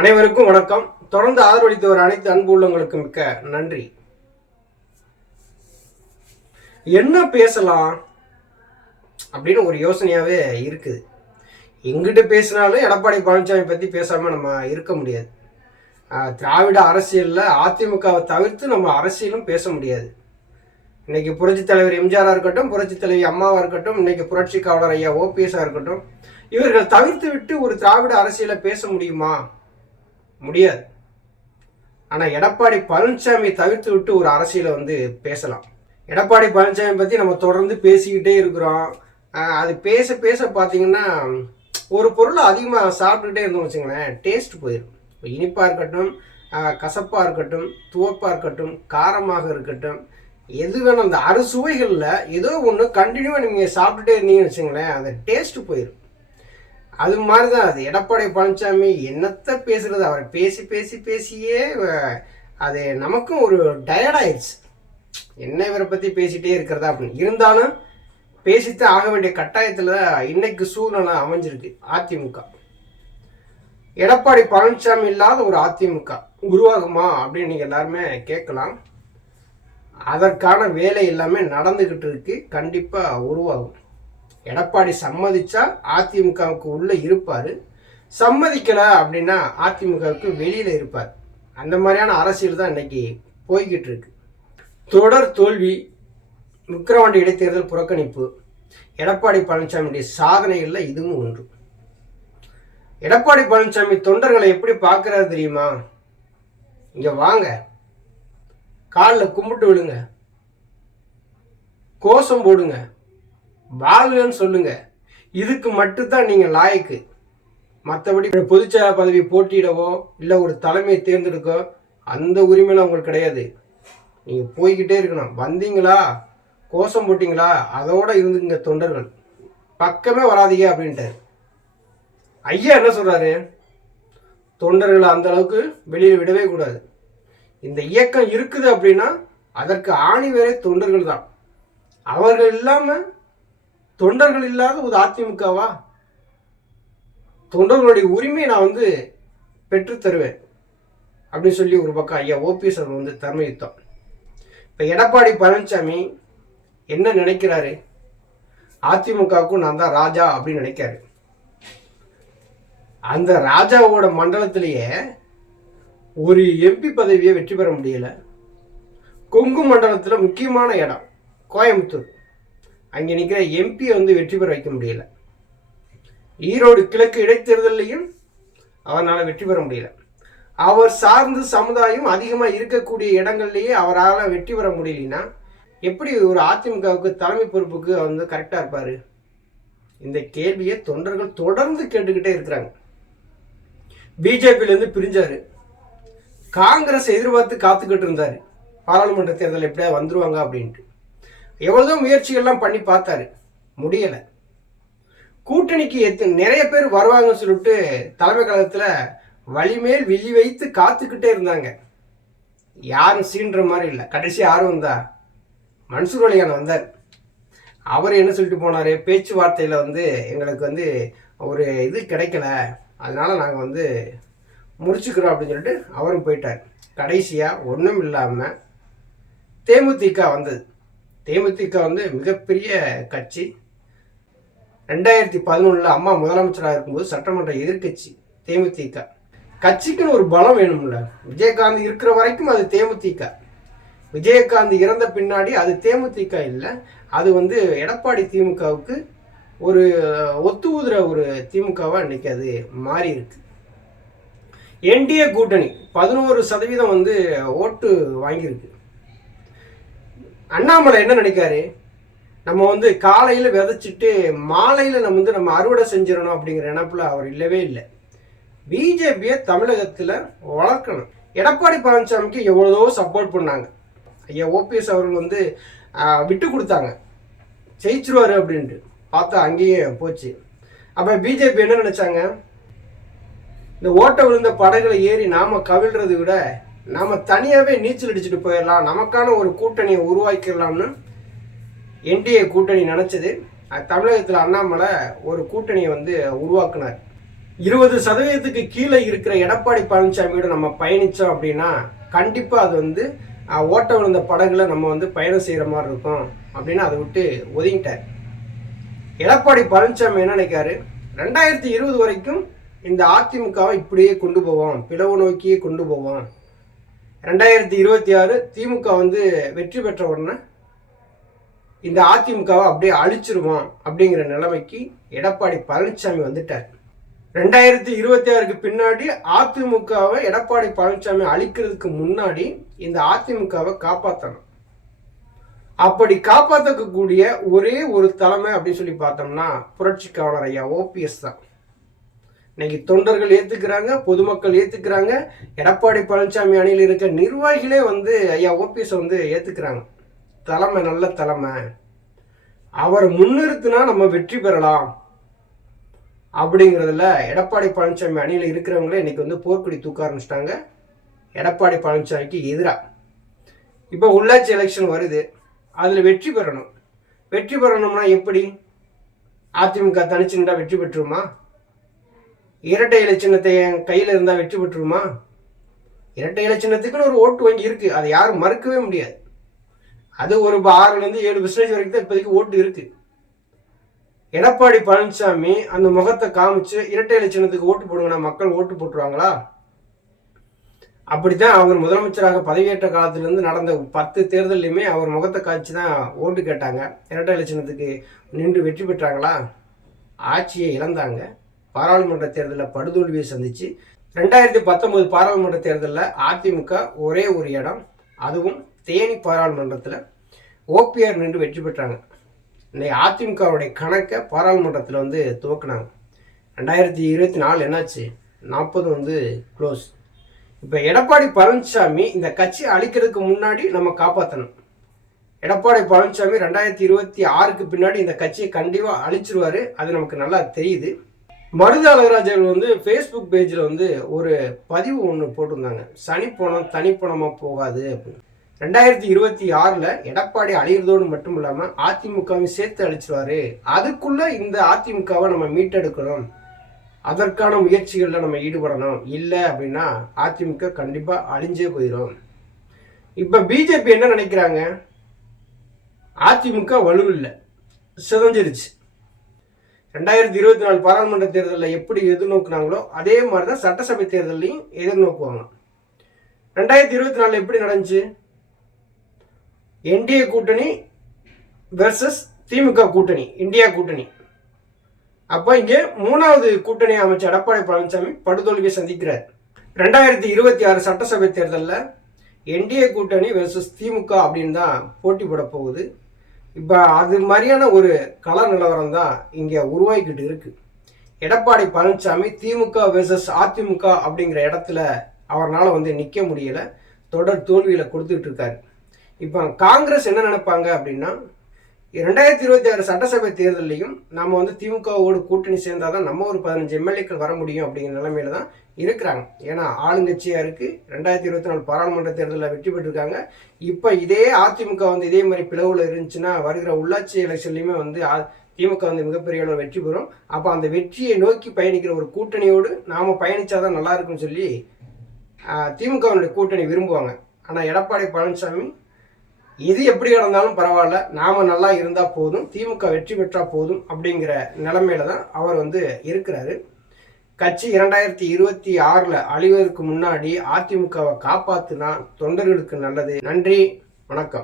அனைவருக்கும் வணக்கம். தொடர்ந்து ஆதரவளித்து வர அனைத்து அன்பு உள்ளவங்களுக்கு மிக்க நன்றி. என்ன பேசலாம் அப்படின்னு ஒரு யோசனையாவே இருக்குது. எங்கிட்ட பேசினாலும் எடப்பாடி பழனிசாமி பத்தி பேசாம நம்ம இருக்க முடியாது. திராவிட அரசியல்ல அதிமுகவை தவிர்த்து நம்ம அரசியலும் பேச முடியாது. இன்னைக்கு புரட்சி தலைவர் எம்ஜிஆரா இருக்கட்டும், புரட்சி தலைவி அம்மாவா இருக்கட்டும், இன்னைக்கு புரட்சி காவலர் ஐயா ஓபிஎஸ்ஆ இருக்கட்டும், இவர்கள் தவிர்த்து விட்டு ஒரு திராவிட அரசியலை பேச முடியுமா? முடியாது. ஆனா எடப்பாடி பழனிசாமி தவிர்த்து விட்டு ஒரு அரசியலை பேசலாம். எடப்பாடி பழனிசாமி பத்தி நம்ம தொடர்ந்து பேசிக்கிட்டே இருக்கிறோம். அது பேச பேச பார்த்தீங்கன்னா ஒரு பொருளை அதிகமாக சாப்பிட்டுக்கிட்டே இருந்தோம் வச்சுங்களேன், டேஸ்ட் போயிடும். இனிப்பாக இருக்கட்டும், கசப்பாக இருக்கட்டும், துவப்பாக இருக்கட்டும், காரமாக இருக்கட்டும், எது வேணும் அந்த அறுசுவைகளில் ஏதோ ஒன்று கண்டினியூவாக நீங்கள் சாப்பிட்டுட்டே இருந்தீங்கன்னு வச்சுங்களேன், அந்த டேஸ்ட்டு போயிடும். அது மாதிரி தான் அது. எடப்பாடி பழனிசாமி என்னத்தை பேசுறது, அவரை பேசி பேசி பேசியே அது நமக்கும் ஒரு டயர்டாயிடுச்சு. என்ன இவரை பற்றி பேசிகிட்டே இருக்கிறதா அப்படின்னு. இருந்தாலும் பேசித்தான் ஆக வேண்டிய கட்டாயத்தில் இன்னைக்கு சூழ்நிலை அமைஞ்சிருக்கு. அதிமுக எடப்பாடி பழனிசாமி இல்லாத ஒரு அதிமுக உருவாகுமா அப்படின்னு நீங்கள் எல்லாருமே கேட்கலாம். அதற்கான வேலை எல்லாமே நடந்துக்கிட்டு இருக்கு. கண்டிப்பாக உருவாகும். எடப்பாடி சம்மதிச்சா அதிமுகவுக்கு உள்ள இருப்பார், சம்மதிக்கல அப்படின்னா அதிமுகவுக்கு வெளியில இருப்பார். அந்த மாதிரியான அரசியல் தான் இன்னைக்கு போய்கிட்டு இருக்கு. தொடர் தோல்வி, விக்கிரவாண்டி இடைத்தேர்தல் புறக்கணிப்பு, எடப்பாடி பழனிசாமியுடைய சாதனைகள்ல இதுவும் ஒன்று. எடப்பாடி பழனிசாமி தொண்டர்களை எப்படி பார்க்கிறாரு தெரியுமா? இங்க வாங்க, காலில் கும்பிட்டு விழுங்க, கோஷம் போடுங்க, வாழ்கன்னு சொல்லுங்க. இதுக்கு மட்டும்தான் நீங்க லாயக்கு. மற்றபடி பொதுச்செயலாளர் பதவி போட்டியிடவோ இல்லை ஒரு தலைமையை தேர்ந்தெடுக்கோ அந்த உரிமையெல்லாம் உங்களுக்கு கிடையாது. நீங்க போய்கிட்டே இருக்கணும். வந்தீங்களா, கோஷம் போட்டீங்களா, அதோட இருந்துங்க. தொண்டர்கள் பக்கமே வராதீங்க அப்படின்ட்டாரு. ஐயா என்ன சொல்றாரு? தொண்டர்களை அந்த அளவுக்கு வெளியில் விடவே கூடாது. இந்த இயக்கம் இருக்குது அப்படின்னா அதற்கு ஆணி வேறே தொண்டர்கள் தான். அவர்கள் இல்லாம தொண்டர்கள் இல்லாத ஒரு அதிமுகவா? தொண்டர்களுடைய உரிமையை நான் பெற்று தருவேன் அப்படின்னு சொல்லி ஒரு பக்கம் ஐயா ஓபிஎஸ் அவர் தர்ம யுத்தம். இப்ப எடப்பாடி பழனிசாமி என்ன நினைக்கிறாரு? அதிமுகவுக்கும் நான் தான் ராஜா அப்படின்னு நினைக்கிறாரு. அந்த ராஜாவோட மண்டலத்திலேயே ஒரு எம்பி பதவியை வெற்றி பெற முடியல. கொங்கு மண்டலத்துல முக்கியமான இடம் கோயம்புத்தூர், அங்கே நிற்கிற எம்பியை வெற்றி பெற வைக்க முடியல. ஈரோடு கிழக்கு இடைத்தேர்தலையும் அவரால் வெற்றி பெற முடியல. அவர் சார்ந்து சமுதாயம் அதிகமாக இருக்கக்கூடிய இடங்கள்லேயே அவரால் வெற்றி பெற முடியலன்னா எப்படி ஒரு அதிமுகவுக்கு தலைமை பொறுப்புக்கு கரெக்டாக இருப்பார்? இந்த கேள்வியை தொண்டர்கள் தொடர்ந்து கேட்டுக்கிட்டே இருக்கிறாங்க. பிஜேபியிலேருந்து பிரிஞ்சாரு, காங்கிரஸ் எதிர்பார்த்து காத்துக்கிட்டு இருந்தாரு பாராளுமன்ற தேர்தல் எப்படியா வந்துருவாங்க அப்படின்ட்டு. எவ்வளவு முயற்சிகள்லாம் பண்ணி பார்த்தாரு, முடியல. கூட்டணிக்கு நிறைய பேர் வருவாங்கன்னு சொல்லிட்டு தலைமை கழகத்துல வழிமேல் வில்லி வைத்து காத்துக்கிட்டே இருந்தாங்க. யாரும் சீன்ற மாதிரி இல்லை. கடைசி யாரும் வந்தா? மன்சூர் அலிகான் வந்தார். அவர் என்ன சொல்லிட்டு போனாரு? பேச்சுவார்த்தையில எங்களுக்கு ஒரு இது கிடைக்கல, அதனால நாங்கள் முடிச்சுக்கிறோம் அப்படின்னு சொல்லிட்டு அவரும் போயிட்டார். கடைசியா ஒன்றும் இல்லாம தேமுதிக வந்தது. தேமுதிக மிகப்பெரிய கட்சி. 2011 அம்மா முதலமைச்சராக இருக்கும்போது சட்டமன்ற எதிர்கட்சி தேமுதிக. கட்சிக்குன்னு ஒரு பலம் வேணும்ல. விஜயகாந்த் இருக்கிற வரைக்கும் அது தேமுதிக. விஜயகாந்த் இறந்த பின்னாடி அது தேமுதிக இல்லை, அது எடப்பாடி திமுகவுக்கு ஒரு ஒத்து ஊதுற ஒரு திமுகவா இன்னைக்கு அது மாறி இருக்கு. என்டிஏ கூட்டணி 11% ஓட்டு வாங்கியிருக்கு. அண்ணாமலை என்ன நினைக்காரு? நம்ம காலையில விதைச்சிட்டு மாலையில நம்ம அறுவடை செஞ்சிடணும் அப்படிங்கிற நினைப்புல அவர் இல்லவே இல்லை. பிஜேபியை தமிழகத்துல வளர்க்கணும். எடப்பாடி பழனிசாமிக்கு எவ்வளவோ சப்போர்ட் பண்ணாங்க. ஐயா ஓபிஎஸ் அவர்கள் விட்டு கொடுத்தாங்க, ஜெயிச்சிருவாரு அப்படின்ட்டு. பார்த்தா அங்கேயே போச்சு. அப்ப பிஜேபி என்ன நினைச்சாங்க? இந்த ஓட்ட விழுந்த படகுல ஏறி நாம கவிழ்றதை விட நாம தனியாவே நீச்சல் அடிச்சுட்டு போயிடலாம், நமக்கான ஒரு கூட்டணியை உருவாக்கிடலாம்னு என்டிஏ கூட்டணி நினைச்சது. தமிழகத்தில் அண்ணாமலை ஒரு கூட்டணியை உருவாக்குனார். 20% கீழே இருக்கிற எடப்பாடி பழனிசாமியோட நம்ம பயணித்தோம் அப்படின்னா கண்டிப்பாக அது வந்து ஓட்ட விழுந்த படகுல நம்ம வந்து பயணம் செய்கிற மாதிரி இருக்கும் அப்படின்னு அதை விட்டு ஒதுங்கிட்டார். எடப்பாடி பழனிசாமி என்ன நினைக்காரு, 2020 வரைக்கும் இந்த அதிமுகவை இப்படியே கொண்டு போவோம், பிளவு நோக்கியே கொண்டு போவோம். 2026 திமுக வந்து வெற்றி பெற்ற உடனே இந்த அதிமுகவை அப்படியே அழிச்சிருவோம் அப்படிங்கிற நிலைமைக்கு எடப்பாடி பழனிசாமி வந்துட்டார். 2026க்கு பின்னாடி அதிமுகவை எடப்பாடி பழனிசாமி அழிக்கிறதுக்கு முன்னாடி இந்த அதிமுகவை காப்பாற்றணும். அப்படி காப்பாற்றக்கூடிய ஒரே ஒரு தலைமை அப்படின்னு சொல்லி பார்த்தோம்னா புரட்சிக்காரர் ஐயா ஓபிஎஸ் தான். இன்னைக்கு தொண்டர்கள் ஏத்துக்கிறாங்க, பொதுமக்கள் ஏத்துக்கிறாங்க, எடப்பாடி பழனிசாமி அணியில் இருக்க நிர்வாகிகளே வந்து ஐயா ஓபிஎஸ் வந்து ஏத்துக்கிறாங்க. தலைமை நல்ல தலைமை, அவர் முன்னிறுத்தினா நம்ம வெற்றி பெறலாம் அப்படிங்கிறதுல எடப்பாடி பழனிசாமி அணியில் இருக்கிறவங்களே இன்னைக்கு வந்து போர்க்கொடி தூக்க ஆரம்பிச்சிட்டாங்க எடப்பாடி பழனிசாமிக்கு எதிராக. இப்போ உள்ளாட்சி எலெக்ஷன் வருது, அதில் வெற்றி பெறணும். வெற்றி பெறணும்னா எப்படி? அதிமுக தனிச்சு நின்றா வெற்றி பெற்றுருமா? இரட்டை இலை சின்னத்தை என் கையில் இருந்தால் வெற்றி பெற்றுருமா? இரட்டை இலை சின்னத்துக்குன்னு ஒரு ஓட்டு வங்கி இருக்கு, அதை யாரும் மறுக்கவே முடியாது. அது ஒரு 6லேருந்து 7% வரைக்கும் தான் இப்போதைக்கு ஓட்டு இருக்கு. எடப்பாடி பழனிசாமி அந்த முகத்தை காமிச்சு இரட்டை இலை சின்னத்துக்கு ஓட்டு போடுங்கன்னா மக்கள் ஓட்டு போட்டுருவாங்களா? அப்படித்தான் அவர் முதலமைச்சராக பதவியேற்ற காலத்திலிருந்து நடந்த 10 தேர்தலையுமே அவர் முகத்தை காய்ச்சி தான் ஓட்டு கேட்டாங்க. இரட்டை இலை சின்னத்துக்கு நின்று வெற்றி பெற்றாங்களா? ஆட்சியை இழந்தாங்க. பாராளுமன்ற தேர்தலில் படுதோல்வியை சந்திச்சு 2019 பாராளுமன்ற தேர்தலில் அதிமுக ஒரே ஒரு இடம், அதுவும் தேனி பாராளுமன்றத்தில் ஓபிஆர் நின்று வெற்றி பெற்றாங்க. இன்னைக்கு அதிமுகவுடைய கணக்கை பாராளுமன்றத்தில் வந்து துவக்கினாங்க. 2024 என்னாச்சு? 40 வந்து க்ளோஸ். இப்போ எடப்பாடி பழனிசாமி இந்த கட்சியை அழிக்கிறதுக்கு முன்னாடி நம்ம காப்பாற்றணும். எடப்பாடி பழனிசாமி 2026க்கு பின்னாடி இந்த கட்சியை கண்டிப்பாக அழிச்சிருவாரு, அது நமக்கு நல்லா தெரியுது. மருது அழகராஜ் வந்து ஃபேஸ்புக் பேஜில் வந்து ஒரு பதிவு ஒன்று போட்டிருந்தாங்க, சனிப்பணம் தனிப்பணமாக போகாது அப்படின்னு. 2026ல் எடப்பாடி அழிகிறதோடு மட்டும் இல்லாமல் அதிமுகவையும் சேர்த்து அழிச்சிருவாரு, அதுக்குள்ளே இந்த அதிமுகவை நம்ம மீட்டெடுக்கணும், அதற்கான முயற்சிகளில் நம்ம ஈடுபடணும், இல்லை அப்படின்னா அதிமுக கண்டிப்பாக அழிஞ்சே போயிடும். இப்போ பிஜேபி என்ன நினைக்கிறாங்க, அதிமுக வலுவில்லை, சிதஞ்சிருச்சு. 2024 பாராளுமன்ற தேர்தலில் எப்படி எதிர்நோக்குனாங்களோ அதே மாதிரி தான் சட்டசபை தேர்தலையும் எதிர்நோக்குவாங்க. 2024 எப்படி நடந்துச்சு? என்டிஏ கூட்டணி வெர்சஸ் திமுக கூட்டணி, இந்தியா கூட்டணி. அப்போ இங்கே 3வது கூட்டணி அமைச்சர் எடப்பாடி பழனிசாமி படுதோல்வியை சந்திக்கிறார். 2026 சட்டசபை தேர்தலில் என்டிஏ கூட்டணி வெர்சஸ் திமுக அப்படின்னு தான் போட்டி போட போகுது. இப்போ அது மாதிரியான ஒரு கள நிலவரம் தான் இங்கே உருவாகிக்கிட்டு இருக்கு. எடப்பாடி பழனிசாமி திமுக வெர்சஸ் அதிமுக அப்படிங்கிற இடத்துல அவரால் வந்து நிற்க முடியலை, தொடர் தோல்வியில் கொடுத்துட்டு இருக்காரு. இப்போ காங்கிரஸ் என்ன நினைப்பாங்க அப்படின்னா, 2026 சட்டசபை தேர்தலையும் நம்ம வந்து திமுகவோடு கூட்டணி சேர்ந்தாதான் நம்ம ஒரு 15 எம்எல்ஏக்கள் வர முடியும் அப்படிங்கிற நிலைமையில தான் இருக்கிறாங்க. ஏன்னா ஆளுங்கட்சியாக இருக்குது. 2024 பாராளுமன்ற தேர்தலில் வெற்றி பெற்றிருக்காங்க. இப்போ இதே அதிமுக வந்து இதே மாதிரி பிளவில் இருந்துச்சுன்னா வருகிற உள்ளாட்சி எலெக்ஷன்லையுமே வந்து திமுக வந்து மிகப்பெரிய அளவு வெற்றி பெறும். அப்போ அந்த வெற்றியை நோக்கி பயணிக்கிற ஒரு கூட்டணியோடு நாம் பயணித்தாதான் நல்லா இருக்குன்னு சொல்லி திமுகவுடைய கூட்டணி விரும்புவாங்க. ஆனால் எடப்பாடி பழனிசாமி இது எப்படி நடந்தாலும் பரவாயில்ல, நாம நல்லா இருந்தால் போதும், திமுக வெற்றி பெற்றால் போதும் அப்படிங்கிற நிலைமையில தான் அவர் வந்து இருக்கிறாரு. கட்சி 2026ல் அழிவதற்கு முன்னாடி அதிமுகவை காப்பாற்றினா தொண்டர்களுக்கு நல்லது. நன்றி, வணக்கம்.